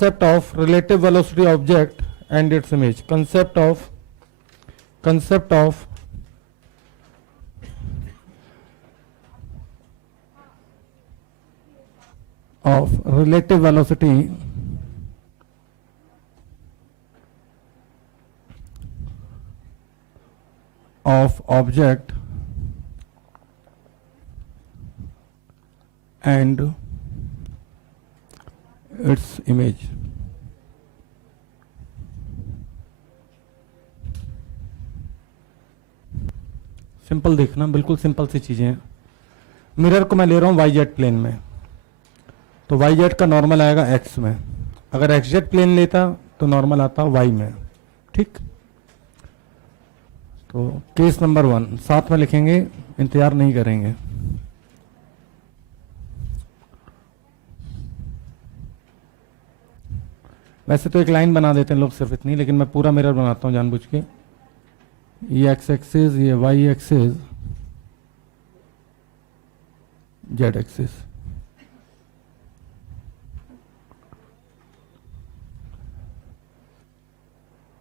concept of relative velocity object and its image. Concept of relative velocity of object and its image. Simple देखना, बिल्कुल simple सी चीजें हैं। Mirror को मैं ले रहा हूं वाई जेड प्लेन में, तो वाई जेड का नॉर्मल आएगा एक्स में। अगर एक्स जेड प्लेन लेता तो नॉर्मल आता वाई में। ठीक, तो केस नंबर 1 साथ में लिखेंगे, इंतजार नहीं करेंगे। वैसे तो एक लाइन बना देते हैं लोग सिर्फ इतनी, लेकिन मैं पूरा मिरर बनाता हूं जानबूझ के। ये एक्स एक्सिस, ये Y axis, Z axis.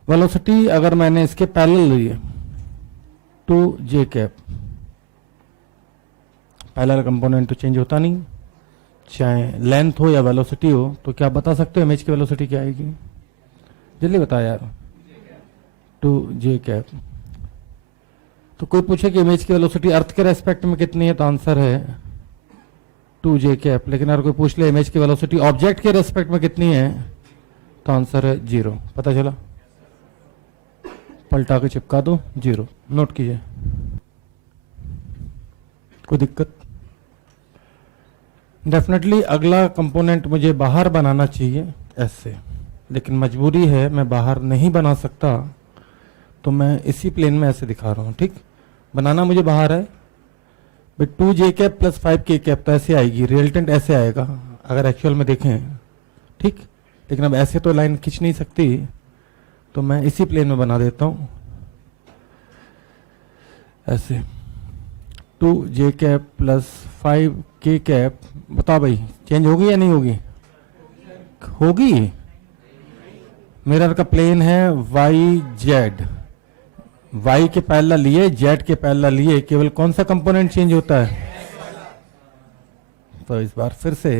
Velocity अगर मैंने इसके पैरेलल ली है two J cap, parallel component तो चेंज होता नहीं, चाहे लेंथ हो या वेलोसिटी हो। तो क्या बता सकते हो इमेज की वेलोसिटी क्या आएगी? जल्दी बता यार। Two J cap. तो कोई पूछे कि इमेज की वेलोसिटी अर्थ के रेस्पेक्ट में कितनी है, तो आंसर है 2j कैप। लेकिन अगर कोई पूछ ले इमेज की वेलोसिटी ऑब्जेक्ट के रेस्पेक्ट में कितनी है, तो आंसर है 0। पता चला? पलटा के चिपका दो 0, नोट कीजिए। कोई दिक्कत? डेफिनेटली अगला कंपोनेंट मुझे बाहर बनाना चाहिए ऐसे, लेकिन मजबूरी है मैं बाहर नहीं बना सकता, तो मैं इसी प्लेन में ऐसे दिखा रहा हूं। ठीक, बनाना मुझे बाहर है। 2j cap plus 5k cap तो ऐसे आएगी, रिजल्टेंट ऐसे आएगा अगर एक्चुअल में देखें। ठीक, लेकिन अब ऐसे तो लाइन खींच नहीं सकती, तो मैं इसी प्लेन में बना देता हूं ऐसे। 2j cap plus 5k cap. बताओ भाई, चेंज होगी या नहीं होगी? होगी। मिरर का प्लेन है वाई जेड, वाई के पैरेलल लिए, जेड के पैरेलल लिए, केवल कौन सा कंपोनेंट चेंज होता है? तो इस बार फिर से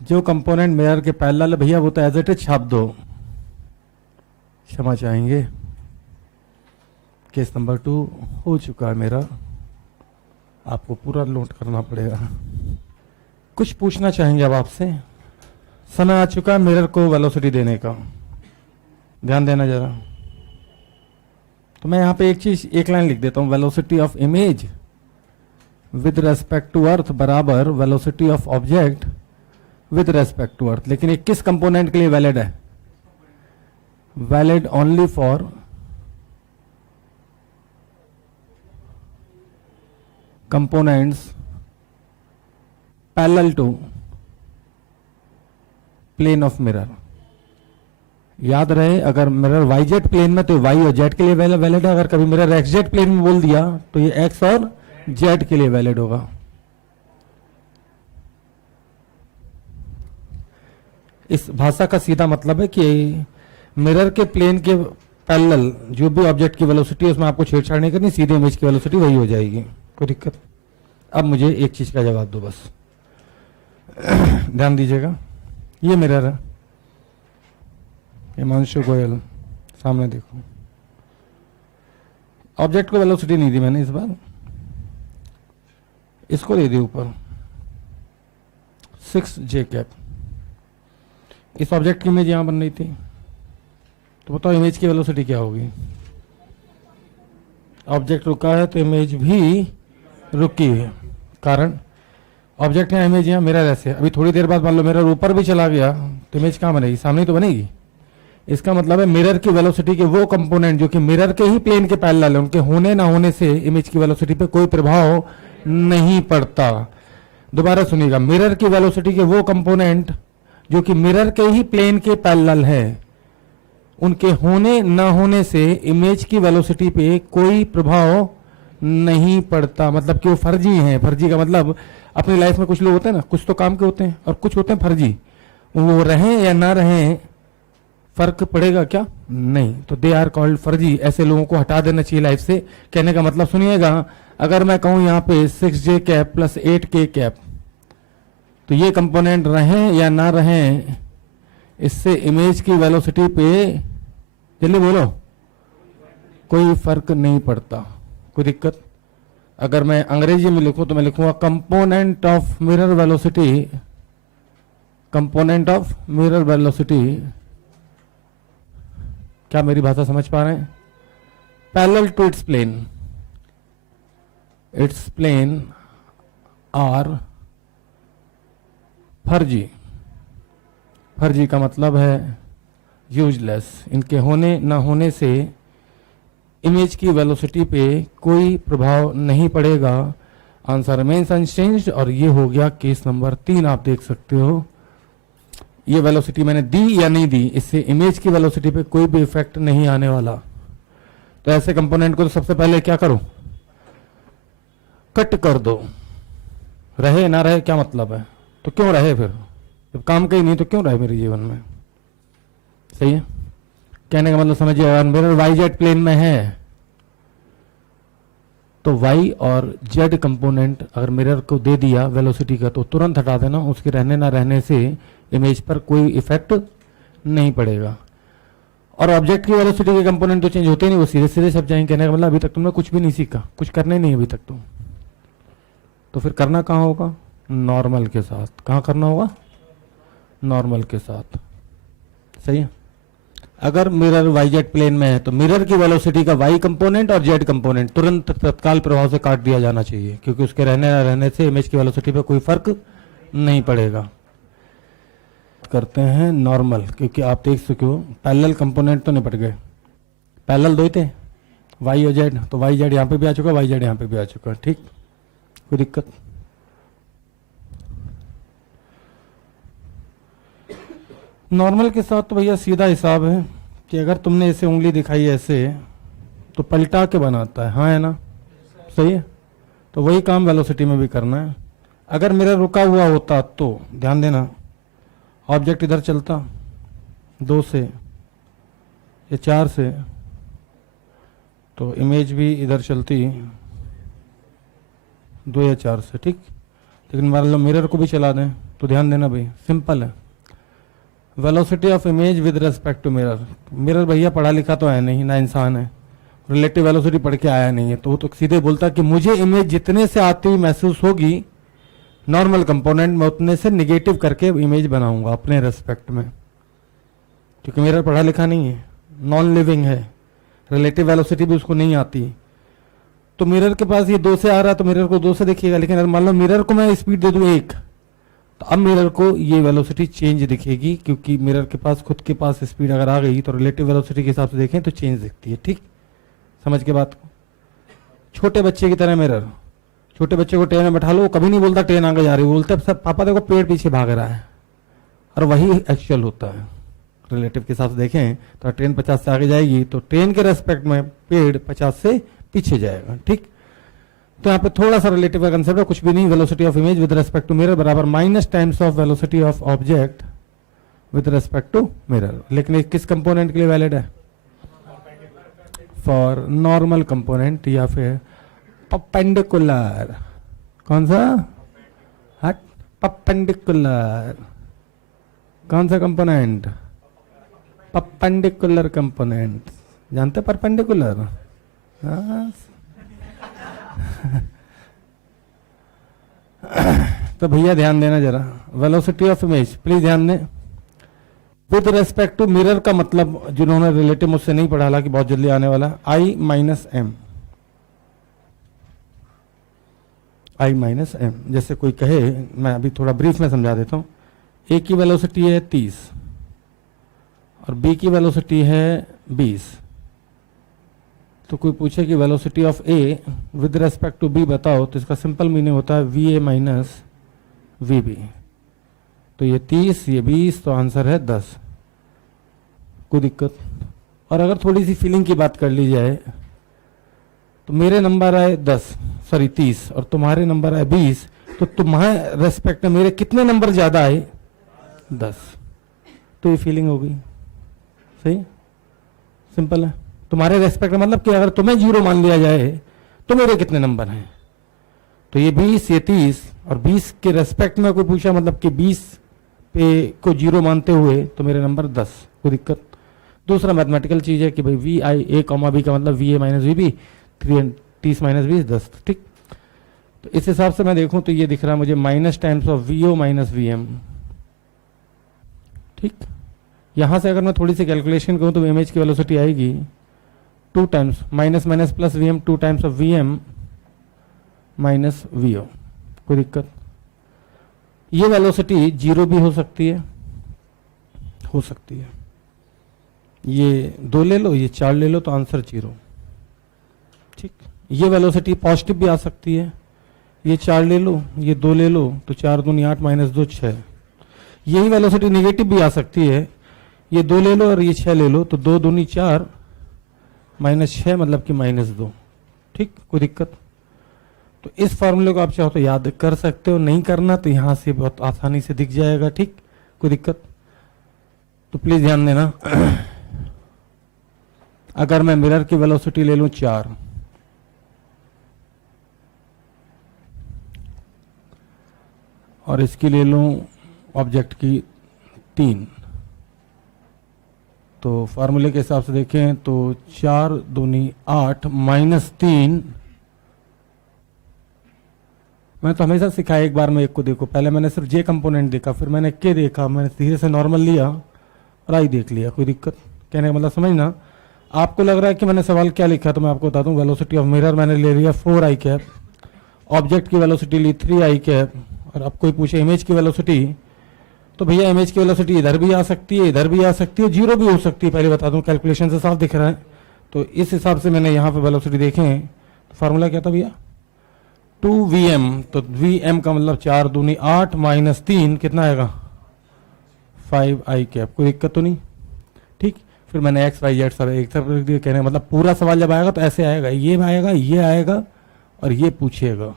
जो कंपोनेंट मिरर के पैरेलल है भैया वो तो एज इट इज छाप दो, क्षमा चाहेंगे। केस नंबर 2 हो चुका है मेरा, आपको पूरा नोट करना पड़ेगा। कुछ पूछना चाहेंगे अब आपसे। समय आ चुका है मिरर को वेलोसिटी देने का, ध्यान देना जरा। तो मैं यहां पे एक लाइन लिख देता हूं, velocity of image with respect to earth बराबर velocity of object with respect to earth. लेकिन ये किस कंपोनेंट के लिए वैलिड है? Valid only for components parallel to plane of mirror. याद रहे, अगर मिरर वाई जेड प्लेन में तो वाई और जेड के लिए वैलिड है। अगर कभी मिरर एक्स जेड प्लेन में बोल दिया तो ये एक्स और जेड के लिए वैलिड होगा। इस भाषा का सीधा मतलब है कि मिरर के प्लेन के पैरेलल जो भी ऑब्जेक्ट की वेलोसिटी है उसमें आपको छेड़छाड़ नहीं करनी, सीधे इमेज की वेलोसिटी वही हो जाएगी। कोई दिक्कत? अब मुझे एक चीज का जवाब दो बस, ध्यान दीजिएगा। ये मिरर है, हिमांशु गोयल, सामने देखो। ऑब्जेक्ट को वेलोसिटी नहीं दी मैंने इस बार, इसको दे दी ऊपर 6j कैप। इस ऑब्जेक्ट की इमेज यहां बन रही थी, तो बताओ इमेज की वेलोसिटी क्या होगी? ऑब्जेक्ट रुका है तो इमेज भी रुकी है, कारण ऑब्जेक्ट यहाँ, इमेज यहाँ, मिरर ऐसे। अभी थोड़ी देर बाद मान लो मिरर ऊपर भी चला गया तो इमेज कहाँ बनेगी? सामने तो बनेगी। इसका मतलब है मिरर की वेलोसिटी के वो कंपोनेंट जो कि मिरर के ही प्लेन के पैरेलल है, उनके होने ना होने से इमेज की वेलोसिटी पे कोई प्रभाव नहीं पड़ता। दोबारा सुनिएगा, मिरर की वेलोसिटी के वो कंपोनेंट जो कि मिरर के ही प्लेन के पैरेलल है, उनके होने ना होने से इमेज की वेलोसिटी पे कोई प्रभाव नहीं पड़ता। मतलब कि वो फर्जी हैं। फर्जी का मतलब अपनी लाइफ में कुछ लोग होते हैं ना, कुछ तो काम के होते हैं और कुछ होते हैं फर्जी, वो रहें या ना रहें फर्क पड़ेगा क्या? नहीं, तो दे आर कॉल्ड फर्जी। ऐसे लोगों को हटा देना चाहिए लाइफ से। कहने का मतलब सुनिएगा, अगर मैं कहूं यहाँ पे 6J cap plus 8K cap, तो ये कंपोनेंट रहें या ना रहें, इससे इमेज की वेलोसिटी पे, जल्दी बोलो, कोई फर्क नहीं पड़ता, कोई दिक्कत। अगर मैं अंग्रेजी में लिखूं तो मैं लिखूंगा component of mirror velocity, component of mirror velocity, क्या मेरी भाषा समझ पा रहे हैं? Parallel to its plane, its plane are फर्जी। फर्जी का मतलब है यूजलेस। इनके होने ना होने से इमेज की वेलोसिटी पे कोई प्रभाव नहीं पड़ेगा। Answer remains unchanged. और ये हो गया केस नंबर 3। आप देख सकते हो ये वेलोसिटी मैंने दी या नहीं दी, इससे इमेज की वेलोसिटी पे कोई भी इफेक्ट नहीं आने वाला। तो ऐसे कंपोनेंट को तो सबसे पहले क्या करो, कट कर दो। रहे ना रहे क्या मतलब है? तो क्यों रहे फिर? जब काम का ही नहीं तो क्यों रहे मेरे जीवन में? सही है, कहने का मतलब समझिए। अगर मिरर YZ प्लेन में है तो Y और Z कंपोनेंट अगर मिरर को दे दिया वेलोसिटी का, तो तुरंत हटा देना। उसके रहने ना रहने से इमेज पर कोई इफेक्ट नहीं पड़ेगा। और ऑब्जेक्ट की वेलोसिटी के कंपोनेंट तो चेंज होते नहीं, वो सीधे सीधे सब जाएंगे। कहने का मतलब अभी तक तुमने कुछ भी नहीं सीखा, कुछ करने नहीं अभी तक तुम। तो फिर करना कहाँ होगा? नॉर्मल के साथ। कहाँ करना होगा? नॉर्मल के साथ। सही है। अगर मिरर YZ प्लेन में है तो मिरर की वेलोसिटी का Y कंपोनेंट और Z कंपोनेंट तुरंत तत्काल प्रभाव से काट दिया जाना चाहिए, क्योंकि उसके रहने न रहने से इमेज की वेलोसिटी पे कोई फर्क नहीं पड़ेगा। करते हैं नॉर्मल, क्योंकि आप देख सको पैरेलल कंपोनेंट तो निपट गए। पैरेलल दो ही थे, Y और Z, तो YZ यहाँ पे भी आ चुका, YZ यहाँ पे भी आ चुका। ठीक, कोई दिक्कत? नॉर्मल के साथ तो भैया सीधा हिसाब है कि अगर तुमने इसे उंगली दिखाई ऐसे तो पलटा के बनाता है, हाँ है ना? सही है। तो वही काम वेलोसिटी में भी करना है। अगर मेरा रुका हुआ होता तो ध्यान देना, ऑब्जेक्ट इधर चलता 2 से या 4 से, तो इमेज भी इधर चलती 2 या 4 से। ठीक, लेकिन मान लो मिरर को भी चला दें तो ध्यान देना भाई, सिंपल है। Velocity of image with respect to mirror. Mirror भैया पढ़ा लिखा तो है नहीं, ना इंसान है, रिलेटिव वेलोसिटी पढ़ के आया नहीं है, तो वो तो सीधे बोलता कि मुझे इमेज जितने से आती हुई महसूस होगी नॉर्मल कंपोनेंट में, उतने से निगेटिव करके इमेज बनाऊंगा अपने रेस्पेक्ट में। क्योंकि मिरर पढ़ा लिखा नहीं है, नॉन लिविंग है, रिलेटिव वेलोसिटी भी उसको नहीं आती। तो मिरर के पास ये 2 से आ रहा है तो मिरर को 2 से देखिएगा। लेकिन अगर मान लो मिरर को मैं स्पीड दे दूं 1, तो अब मिरर को ये वेलोसिटी चेंज दिखेगी, क्योंकि मिरर के पास खुद के पास स्पीड अगर आ गई तो रिलेटिव वेलोसिटी के हिसाब से देखें तो चेंज दिखती है। ठीक, समझ के बात को। छोटे बच्चे की तरह मिरर, छोटे बच्चे को ट्रेन में बैठा लो, वो कभी नहीं बोलता ट्रेन आगे जा रही, बोलता सब पापा देखो पेड़ पीछे भाग रहा है। और वही एक्चुअल होता है। रिलेटिव के हिसाब से देखें तो ट्रेन 50 से आगे जाएगी तो ट्रेन के रेस्पेक्ट में पेड़ 50 से पीछे जाएगा। ठीक, तो यहाँ पे थोड़ा सा रिलेटिव का कंसेप्ट है, कुछ भी नहीं। Velocity of image with respect to mirror बराबर minus times of velocity of object with respect to mirror. लेकिन किस कंपोनेंट के लिए वैलिड है? फॉर नॉर्मल कंपोनेंट या फिर परपेंडिकुलर। कौन सा? हट, परपेंडिकुलर। कौन सा कंपोनेंट? Perpendicular component. जानते परपेंडिकुलर? तो भैया ध्यान देना जरा, वेलोसिटी ऑफ इमेज प्लीज ध्यान दें। विद रेस्पेक्ट टू मिरर का मतलब जिन्होंने रिलेटिव मुझसे नहीं पढ़ा, हालांकि बहुत जल्दी आने वाला, I minus M. I minus M. जैसे कोई कहे, मैं अभी थोड़ा ब्रीफ में समझा देता हूँ। A की वेलोसिटी है 30 और B की वेलोसिटी है 20। तो कोई पूछे कि velocity of A with respect to B बताओ, तो इसका सिंपल मीनिंग होता है VA माइनस VB। तो ये 30, ये 20, तो आंसर है 10। कोई दिक्कत? और अगर थोड़ी सी फीलिंग की बात कर ली जाए तो मेरे नंबर आए 30 और तुम्हारे नंबर आए 20, तो तुम्हारे रेस्पेक्ट में मेरे कितने नंबर ज्यादा आए? 10। तो ये फीलिंग हो गई, सही, सिंपल है। तुम्हारे रेस्पेक्ट में मतलब कि अगर तुम्हें 0 मान लिया जाए तो मेरे कितने नंबर हैं? तो ये 20, ये 30 और 20 के रेस्पेक्ट में कोई पूछा मतलब कि 20 पे को 0 मानते हुए तो मेरे नंबर 10, कोई दिक्कत? दूसरा मैथमेटिकल चीज है कि भाई V I A comma B का मतलब V A minus V B, 30 minus 20 10, ठीक। तो इस हिसाब से मैं देखूं तो ये दिख रहा है मुझे minus times of V O minus V M, ठीक। यहां से अगर मैं थोड़ी सी कैलकुलेशन करूं तो इमेज की वेलोसिटी आएगी 2 times minus minus plus V M, 2 times of V M minus V O, कोई दिक्कत? ये वेलोसिटी 0 भी हो सकती है, हो सकती है। ये 2 ले लो, ये 4 ले लो तो आंसर 0, ठीक। ये वेलोसिटी पॉजिटिव भी आ सकती है, ये 4 ले लो, ये 2 ले लो तो 4 दूनी 8 माइनस 2 6। यही वेलोसिटी नेगेटिव भी आ सकती है, ये 2 ले लो और ये 6 ले लो तो 2 दूनी 4 माइनस 6 मतलब कि माइनस 2, ठीक, कोई दिक्कत? तो इस फॉर्मूले को आप चाहो तो याद कर सकते हो, नहीं करना तो यहां से बहुत आसानी से दिख जाएगा, ठीक, कोई दिक्कत? तो प्लीज ध्यान देना। अगर मैं मिरर की वेलोसिटी ले लूं 4 और इसकी ले लूं ऑब्जेक्ट की 3, तो फार्मूले के हिसाब से देखें तो 4 दूनी 8 माइनस 3। मैं तो हमेशा सिखाया एक बार में एक को देखो, पहले मैंने सिर्फ जे कंपोनेंट देखा, फिर मैंने के देखा, मैंने धीरे से नॉर्मल लिया और आई देख लिया, कोई दिक्कत? कहने का मतलब समझना। आपको लग रहा है कि मैंने सवाल क्या लिखा, तो मैं आपको बता दूं, वेलोसिटी ऑफ मिरर मैंने ले लिया 4 आई कैप, ऑब्जेक्ट की वेलोसिटी ली 3 आई कैप, और अब कोई पूछे इमेज की वेलोसिटी, तो भैया इमेज की वेलोसिटी इधर भी आ सकती है, इधर भी आ सकती है, 0 भी हो सकती है, पहले बता दूं, कैलकुलेशन से साफ दिख रहा है। तो इस हिसाब से मैंने यहाँ पे वेलोसिटी देखें, तो फार्मूला क्या था भैया? 2vm, तो vm का मतलब 4 दूनी 8 माइनस 3 कितना आएगा? 5 आई कैप, कोई दिक्कत तो नहीं, ठीक। फिर मैंने एक्स वाई जेड सब एक सब कहने मतलब पूरा सवाल जब आएगा तो ऐसे आएगा, ये आएगा और ये पूछेगा,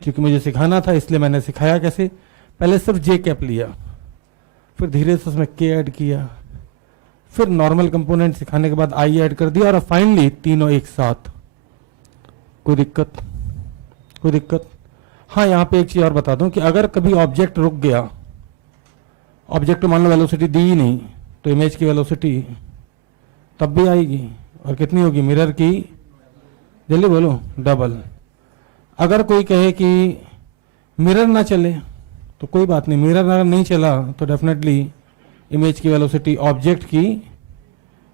क्योंकि मुझे सिखाना था इसलिए मैंने सिखाया कैसे। पहले सिर्फ जे कैप लिया, फिर धीरे से उसमें के ऐड किया, फिर नॉर्मल कंपोनेंट सिखाने के बाद आई ऐड कर दिया और फाइनली तीनों एक साथ। कोई दिक्कत? कोई दिक्कत? हाँ, यहाँ पे एक चीज और बता दूं कि अगर कभी ऑब्जेक्ट रुक गया, ऑब्जेक्ट को मान लो वेलोसिटी दी ही नहीं, तो इमेज की वेलोसिटी तब भी आएगी, और कितनी होगी? मिरर की, जल्दी बोलो, डबल। अगर कोई कहे कि मिरर ना चले तो कोई बात नहीं, मिरर अगर नहीं चला तो डेफिनेटली इमेज की वेलोसिटी ऑब्जेक्ट की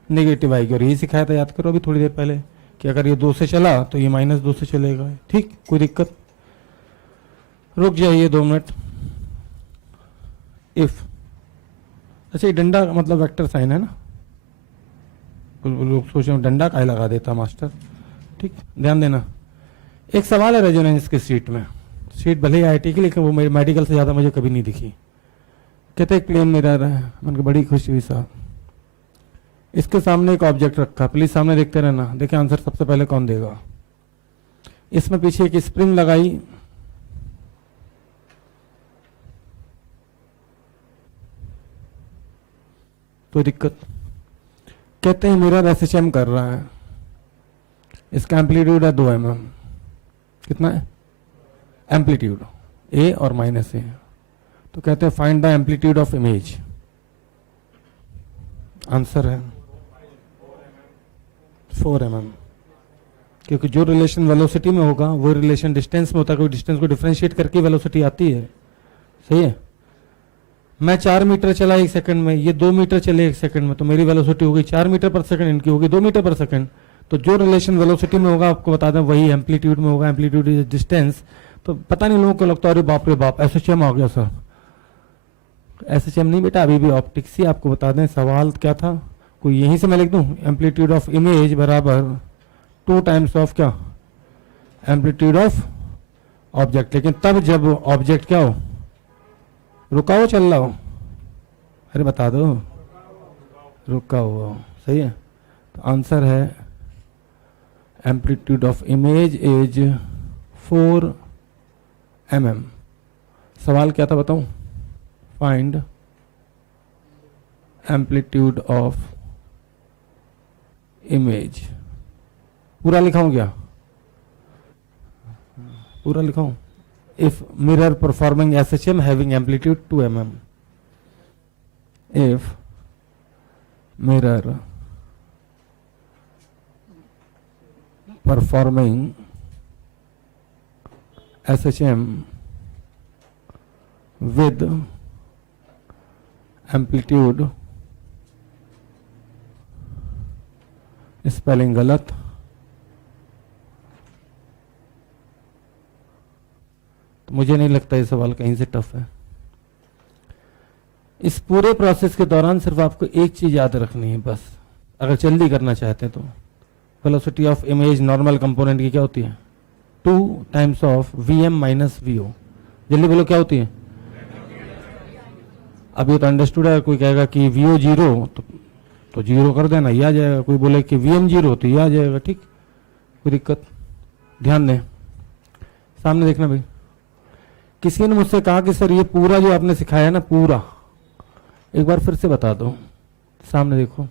नेगेटिव आएगी, और यही सिखाया था, याद करो अभी थोड़ी देर पहले, कि अगर ये 2 से चला तो ये -2 से चलेगा, ठीक, कोई दिक्कत? रुक जाइए 2 मिनट। इफ, अच्छा ये डंडा मतलब वेक्टर साइन है ना, लोग सोच रहे हैं डंडा काहे लगा देता मास्टर, ठीक, ध्यान देना। एक सवाल है रेजोनेंस की सीट में, सीट भले ही आईटी की, लेकिन वो मेरी मेडिकल से ज़्यादा मुझे कभी नहीं दिखी। कहते एक प्लेन मिरर है, मैंने बड़ी खुशी हुई साहब। इसके सामने एक ऑब्जेक्ट रखा, प्लीज सामने देखते रहना, देखिए आंसर सबसे पहले कौन देगा। इसमें पीछे एक स्प्रिंग लगाई, तो दिक्कत? कहते हैं मिरर एसएचएम कर रहा है, इसका एम्पलीट्यूड है 2 mm, कितना है एम्पलीट्यूड, ए और माइनस ए। तो कहते हैं find the amplitude of image, answer है 4 mm, क्योंकि जो रिलेशन वेलोसिटी में होगा वो रिलेशन डिस्टेंस में होता है, कोई डिस्टेंस को डिफरेंशिएट करके वेलोसिटी आती है, सही है। मैं 4 मीटर चला 1 सेकंड में, ये 2 मीटर चले 1 सेकंड में, तो मेरी वेलोसिटी होगी 4 मीटर पर सेकंड, इनकी होगी 2 मीटर पर सेकंड। तो जो रिलेशन वेलोसिटी में होगा आपको बता दें वही एम्पलीट्यूड में होगा, एम्पलीट्यूड इज डिस्टेंस। तो पता नहीं लोगों को लगता है अरे बाप रे बाप एसएचएम आ गया सर, एसएचएम नहीं बेटा, अभी भी ऑप्टिक्स ही। आपको बता दें सवाल क्या था, कोई यहीं से मैं लिख दूं, एम्पलीट्यूड ऑफ इमेज बराबर 2 टाइम्स ऑफ क्या, एम्पलीट्यूड ऑफ ऑब्जेक्ट, लेकिन तब जब ऑब्जेक्ट क्या हो, रुका हो चल रहा हो, अरे बता दो, रुका हुआ हो, सही है। तो आंसर है amplitude of image is 4 mm। सवाल क्या था बताऊं? Find amplitude of image. पूरा लिखाऊं क्या? पूरा लिखाऊं? If mirror performing SHM having amplitude 2 mm, if mirror performing SHM with amplitude, spelling गलत, तो मुझे नहीं लगता ये सवाल कहीं से टफ है। इस पूरे प्रोसेस के दौरान सिर्फ आपको एक चीज याद रखनी है बस, अगर जल्दी करना चाहते हैं तो। Velocity of image normal component की क्या होती है? 2 times of VM minus VO। जल्दी बोलो क्या होती है? अब ये तो अंडरस्टूड है। कोई कहेगा कि VO 0 तो 0 कर देना, ये आ जाएगा। कोई बोले कि VM 0 तो ये आ जाएगा। ठीक, कोई दिक्कत? ध्यान दें, सामने देखना भाई। किसी ने मुझसे कहा कि सर ये पूरा जो आपने सिखाया ना, पूरा एक बार फिर से बता दो। सामने देखो,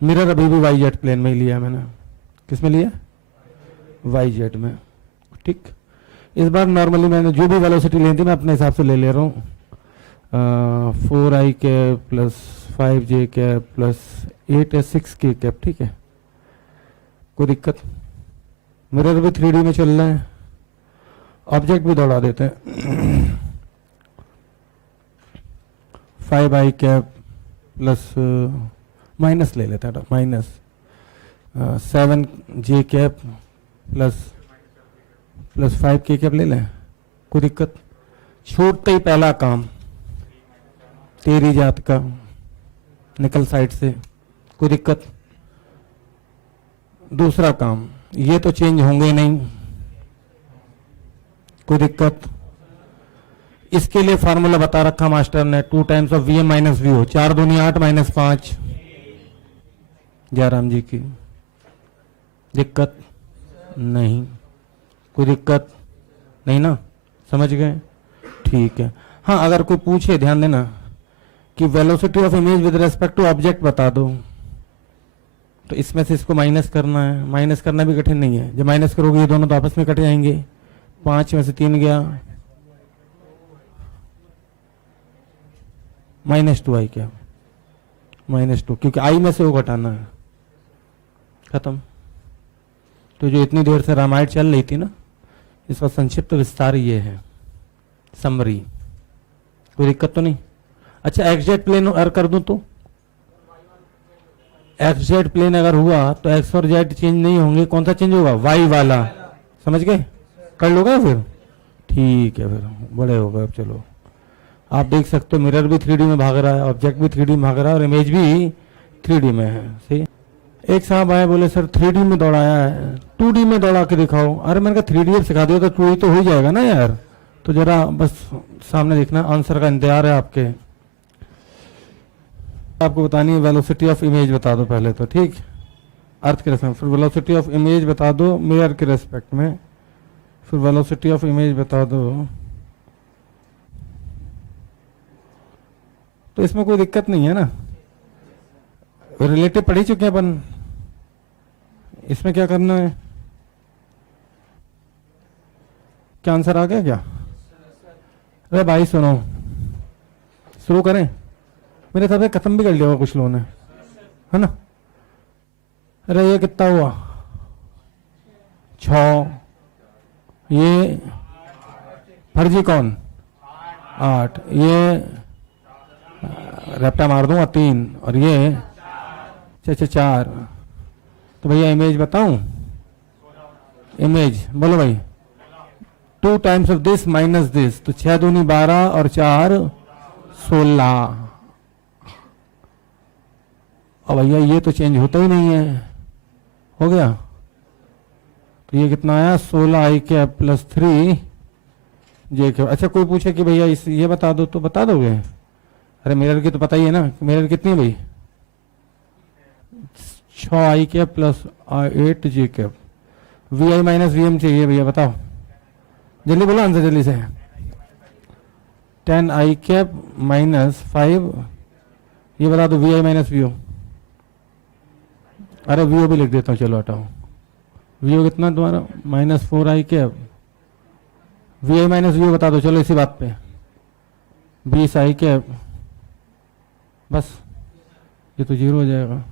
मिरर अभी भी YZ प्लेन में ही लिया मैंने। किस में लिया? YZ में। ठीक, इस बार नॉर्मली मैंने जो भी वेलोसिटी ली थी मैं अपने हिसाब से ले रहा हूँ। 4i cap plus 5j cap plus 8s6k cap. ठीक है, कोई दिक्कत? मिरर भी 3D में चल रहा है, ऑब्जेक्ट भी दौड़ा देते हैं। 5i कैप प्लस माइनस ले लेते हैं, minus 7j cap plus 5k cap ले लें, कोई दिक्कत? छूटते ही पहला काम तेरी जात का, निकल साइड से, कोई दिक्कत? दूसरा काम, ये तो चेंज होंगे नहीं, कोई दिक्कत? इसके लिए फार्मूला बता रखा मास्टर ने, 2 times of VM minus VO। 4 दूनी 8 माइनस 5। जयराम जी की दिक्कत नहीं, कोई दिक्कत नहीं ना? समझ गए? ठीक है। हाँ, अगर कोई पूछे, ध्यान देना कि velocity of image with respect to object बता दो, तो इसमें से इसको माइनस करना है। माइनस करना भी कठिन नहीं है, जब माइनस करोगे ये दोनों तो आपस में कट जाएंगे। 5 में से 3 गया, -2i क्या? -2, क्योंकि i में से वो घटाना है। खत्म। तो जो इतनी देर से रामायण चल रही थी ना, इसका संक्षिप्त विस्तार ये है, समरी। कोई दिक्कत तो नहीं? अच्छा, XZ प्लेन अगर कर दूं तो? XZ प्लेन अगर हुआ तो X और Z चेंज नहीं होंगे, कौन सा चेंज होगा? Y वाला। समझ गए? कर लोगे फिर? ठीक है, फिर बड़े हो गए। अब चलो, आप देख सकते हो मिरर भी 3D में भाग रहा है, ऑब्जेक्ट भी 3D में भाग रहा है और इमेज भी 3D में है। सही। एक साहब आए, बोले सर 3D में दौड़ाया है, 2D में दौड़ा के दिखाओ। अरे मैंने कहा 3D सिखा दिया तो 2D तो हो ही जाएगा ना यार। तो जरा बस सामने देखना, आंसर का इंतजार है आपके। आपको बतानी है वेलोसिटी ऑफ इमेज बता दो पहले तो। ठीक, अर्थ के रेस्पेक्ट, फिर वेलोसिटी ऑफ इमेज बता दो मिरर के रेस्पेक्ट में, फिर वेलोसिटी ऑफ इमेज बता दो। तो इसमें कोई दिक्कत नहीं है ना, रिलेटिव पढ़ ही चुके हैं अपन। इसमें क्या करना है? क्या आंसर आ गया क्या? अरे भाई सुनो, शुरू करें? मेरे हिसाब से खत्म भी कर लिया होगा कुछ लोगों ने, है ना? अरे ये कितना हुआ? 6। ये फर्जी कौन? 8। ये रैप्टा मार दूंगा 3, और ये 4। तो भैया इमेज बताऊं? इमेज बोलो भाई। 2 times of this minus this, तो 6 दूनी 12 और 4 16। और भैया ये तो चेंज होता ही नहीं है, हो गया? तो ये कितना आया? 16i cap plus 3j cap. अच्छा, कोई पूछे कि भैया ये बता दो, तो बता दोगे? अरे मिरर की तो पता ही है ना, मिरर कितनी है भाई? 6i cap plus 8j cap. VI minus VM चाहिए भैया, बताओ। जल्दी बोलो आंसर जल्दी से। 10 आई कैप माइनस 5, ये बता दो V I minus V O. अरे वी ओ भी लिख देता हूँ, चलो हटाओ। वी ओ कितना तुम्हारा -4 I cap, V I minus V O बता दो, चलो इसी बात पे 20 आई कैप, बस ये तो 0 हो जाएगा।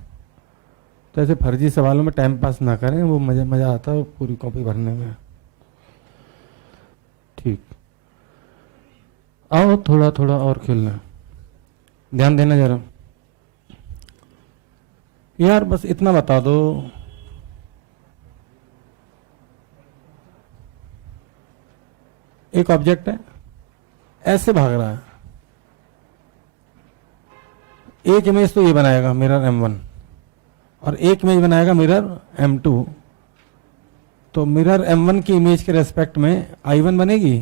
तो ऐसे फर्जी सवालों में टाइम पास ना करें, वो मज़ा आता है पूरी कॉपी भरने में। ठीक, आओ थोड़ा थोड़ा और खेलना, ध्यान देना जरा यार, बस इतना बता दो। एक ऑब्जेक्ट है, ऐसे भाग रहा है, एक इमेज तो ये बनाएगा मिरर M1 और एक इमेज बनाएगा मिरर M2। तो मिरर M1 की इमेज के रेस्पेक्ट में I1 बनेगी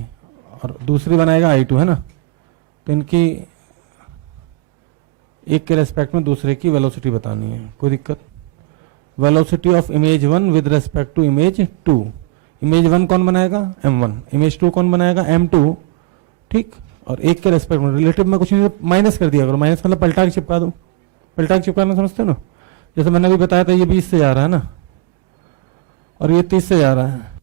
और दूसरी बनाएगा I2, है ना। तो इनकी एक के रेस्पेक्ट में दूसरे की वेलोसिटी बतानी है, कोई दिक्कत। Velocity of image 1 with respect to image 2। Image 1 कौन बनाएगा M1, इमेज 2 कौन बनाएगा M2, ठीक। और एक के रेस्पेक्ट में रिलेटिव में कुछ नहीं, माइनस कर दिया करो। माइनस मतलब पलटा के चिपका दो, पलटा के चिपकाना समझते हो ना। जैसे मैंने अभी बताया था, ये 20 से जा रहा है ना और ये 30 से जा रहा है,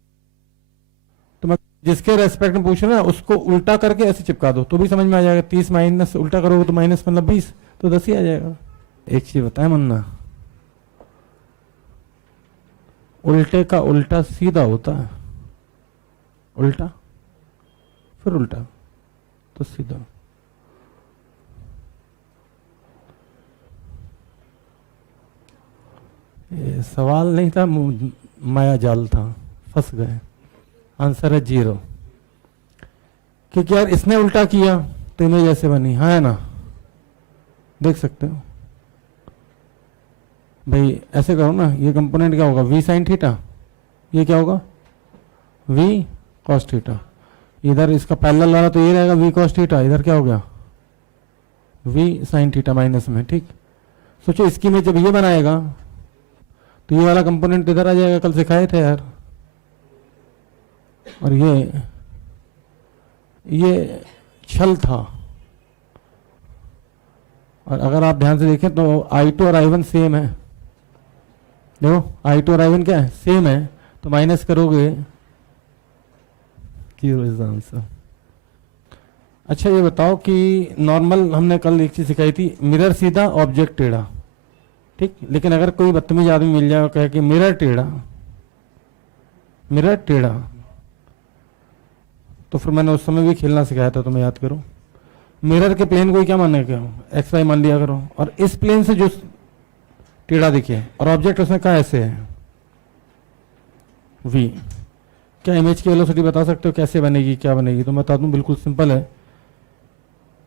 तो मैं जिसके रेस्पेक्ट में पूछ रहा ना उसको उल्टा करके ऐसे चिपका दो तो भी समझ में आ जाएगा। 30 माइनस उल्टा करोगे तो माइनस मतलब 20, तो 10 ही आ जाएगा। एक चीज बताए मन्ना, उल्टे का उल्टा सीधा होता है, उल्टा फिर उल्टा तो सीधा। ये सवाल नहीं था, माया जाल था, फंस गए। आंसर है 0, क्योंकि यार इसने उल्टा किया तो इमेज ऐसे बनी, हाँ है ना, देख सकते हो भाई। ऐसे करो ना, ये कंपोनेंट क्या होगा v sin थीटा, ये क्या होगा v cos थीटा। इधर इसका पैरेलल वाला तो ये रहेगा v cos थीटा, इधर क्या हो गया v sin थीटा माइनस में, ठीक। सोचो इसकी में जब ये बनाएगा तो ये वाला कंपोनेंट इधर आ जाएगा, कल सिखाए थे यार। और ये छल था। और अगर आप ध्यान से देखें तो I2 और I1 सेम है, देखो I2 और I1 क्या है, सेम है। तो माइनस करोगे 0 इज द आंसर। अच्छा ये बताओ कि नॉर्मल हमने कल एक चीज सिखाई थी, मिरर सीधा ऑब्जेक्ट टेढ़ा, ठीक। लेकिन अगर कोई बदतमीज आदमी मिल जाए और कहे कि मिरर टेढ़ा, मिरर टेढ़ा, तो फिर मैंने उस समय भी खेलना सिखाया था, तुम्हें याद करो। मिरर के प्लेन को क्या मानने क्या एक्स वाई मान लिया करो, और इस प्लेन से जो टेढ़ा दिखे और ऑब्जेक्ट उसमें कहा ऐसे है v। क्या इमेज की वेलोसिटी बता सकते हो कैसे बनेगी, क्या बनेगी? तो मैं बता दूं, बिल्कुल सिंपल है।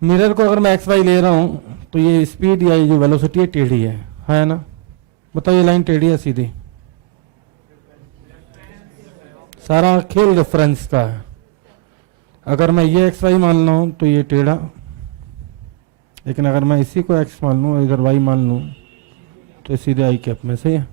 मिरर को अगर मैं एक्स वाई ले रहा हूं तो ये स्पीड या ये जो वेलोसिटी है टेढ़ी है ना। बताओ ये लाइन टेढ़ी है सीधी? सारा खेल रेफरेंस का है। अगर मैं ये एक्स वाई मान लूँ तो ये टेढ़ा, लेकिन अगर मैं इसी को एक्स मान लूँ इधर वाई मान लूँ तो सीधे आई कैप में, सही है।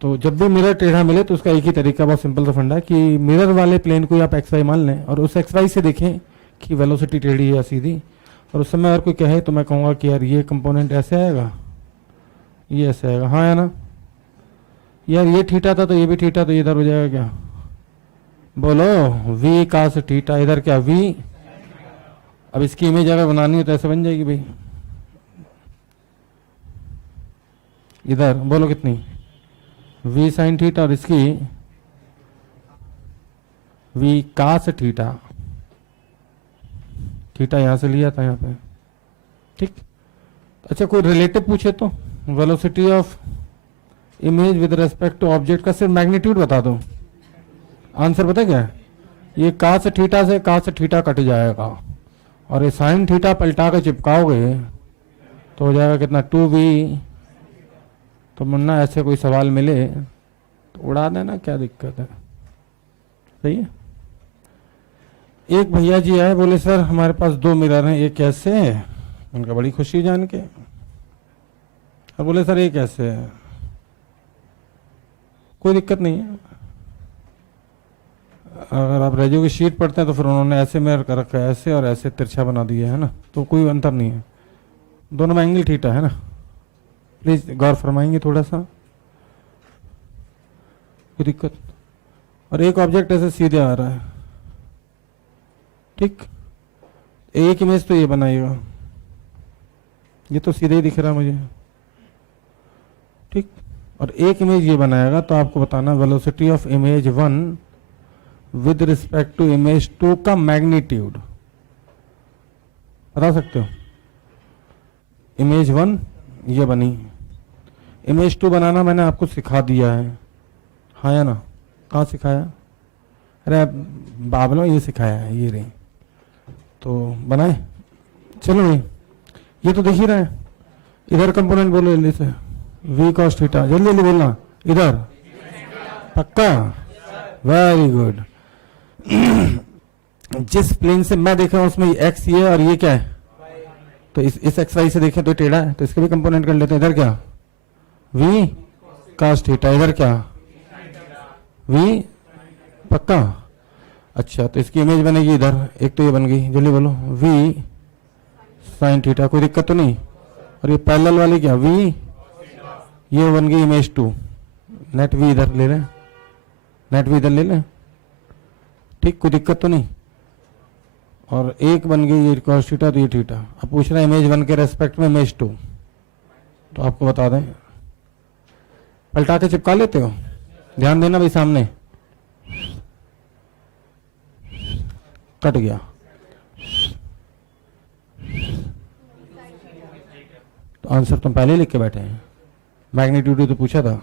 तो जब भी मिरर टेढ़ा मिले तो उसका एक ही तरीका, बहुत सिंपल सा फंडा है कि मिरर वाले प्लेन को आप एक्स वाई मान लें और उस एक्स वाई से देखें कि वेलोसिटी टेढ़ी है या सीधी। और उस समय अगर कोई कहे तो मैं कहूँगा कि यार ये कंपोनेंट ऐसे आएगा, ये ऐसे आएगा, हाँ या ना। यार ये थीटा था तो ये भी थीटा, तो इधर हो जाएगा क्या, बोलो v cos थीटा, इधर क्या v। अब इसकी इमेज अगर बनानी है तो ऐसे बन जाएगी भाई, इधर बोलो कितनी v sin थीटा और इसकी v cos थीटा। थीटा यहां से लिया था यहाँ पे, ठीक। अच्छा कोई रिलेटिव पूछे तो velocity of image with respect to object का सिर्फ मैग्नीट्यूड बता दो, आंसर पता क्या है? ये cos थीटा से cos थीटा कट जाएगा और ये sin थीटा पलटा के चिपकाओगे तो हो जाएगा कितना 2v। तो मुन्ना ऐसे कोई सवाल मिले तो उड़ा देना, क्या दिक्कत है, सही है। एक भैया जी आए, बोले सर हमारे पास 2 मिरर हैं, एक कैसे है? उनका बड़ी खुशी जान के, और बोले सर ये कैसे है? कोई दिक्कत नहीं है, अगर आप रेजियो की शीट पढ़ते हैं तो फिर उन्होंने ऐसे मेयर कर रखा है, ऐसे और ऐसे तिरछा बना दिया है ना, तो कोई अंतर नहीं है, दोनों में एंगल थीटा है ना। प्लीज गौर फरमाएंगे थोड़ा सा, कोई दिक्कत। और एक ऑब्जेक्ट ऐसे सीधे आ रहा है, ठीक, एक इमेज तो ये बनाइएगा, ये तो सीधे ही दिख रहा है मुझे, ठीक। और एक इमेज ये बनाएगा तो आपको बताना velocity of image 1 with respect to image 2 का मैग्नीट्यूड बता सकते हो। इमेज 1 ये बनी, इमेज 2 बनाना मैंने आपको सिखा दिया है, हाँ या ना? कहाँ सिखाया? अरे बाबलों ये सिखाया है, ये रही, तो बनाए। चलो भाई, ये तो दिख ही रहा है। इधर कंपोनेंट बोलो जल्दी से, v cos थीटा, जल्दी जल्दी बोलना। इधर पक्का, वेरी गुड। जिस प्लेन से मैं देख रहा हूं उसमें x ये और ये क्या है, तो इस एक्स वाई से देखें तो टेढ़ा है, तो इसके भी कंपोनेंट कर लेते हैं। इधर क्या v cos थीटा, इधर क्या v, पक्का। अच्छा, तो इसकी इमेज बनेगी इधर, एक तो ये बन गई, जल्दी बोलो v sin थीटा, कोई दिक्कत तो नहीं। और ये पैरेलल वाली क्या v, ये बन गई इमेज 2, नेट v इधर ले लें, नेट v इधर ले लें, ठीक, कोई दिक्कत तो नहीं। और एक बन गई ये cos थीटा, तो ये थीटा। अब पूछ रहे हैं इमेज 1 के रेस्पेक्ट में इमेज 2, तो आपको बता दें, पलटा के चिपका लेते हो, ध्यान देना भाई, सामने कट गया, तो आंसर तुम पहले लिख के बैठे हैं, मैग्नीट्यूड तो पूछा था।